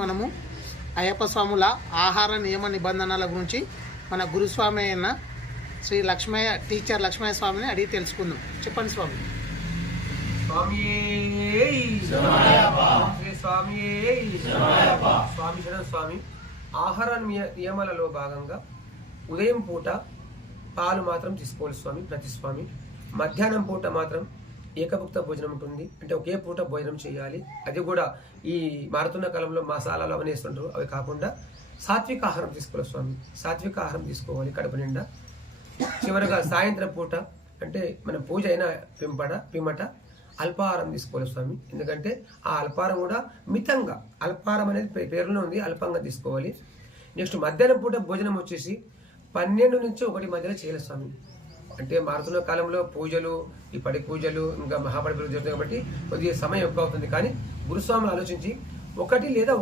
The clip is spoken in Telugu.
మనము అయ్యప్ప స్వాముల ఆహార నియమ నిబంధనల గురించి మన గురుస్వామి అయిన శ్రీ లక్ష్మయ్య టీచర్ లక్ష్మయ్య స్వామిని అడిగి తెలుసుకుందాం. చెప్పండి స్వామి. స్వామి ఆహార నియమాలలో భాగంగా ఉదయం పూట పాలు మాత్రం తీసుకోవాలి స్వామి. ప్రతి స్వామి మధ్యాహ్నం పూట మాత్రం ఏకభుక్త భోజనం ఉంటుంది, అంటే ఒకే పూట భోజనం చేయాలి. అది కూడా ఈ మారుతున్న కాలంలో మసాలాలు అవన్నీ వేస్తుంటారు, అవి కాకుండా సాత్విక ఆహారం తీసుకోవాలి స్వామి. సాత్విక ఆహారం తీసుకోవాలి కడుపు నిండా. చివరగా సాయంత్రం పూట అంటే మన పూజ అయిన పిమ్మట అల్పాహారం తీసుకోవాలి స్వామి. ఎందుకంటే ఆ అల్పాహారం కూడా మితంగా, అల్పాహారం అనేది పేరులో ఉంది, అల్పంగా తీసుకోవాలి. నెక్స్ట్ మధ్యాహ్నం పూట భోజనం వచ్చేసి 12 నుంచి 1 మధ్యలో చేయాలి స్వామి. అంటే మారుతున్న కాలంలో పూజలు, ఈ పడి పూజలు, ఇంకా మహాపడి పూజలు జరుగుతాయి కాబట్టి కొద్దిగా సమయం ఎక్కువ అవుతుంది. కానీ గురుస్వాములు ఆలోచించి 1 లేదా 1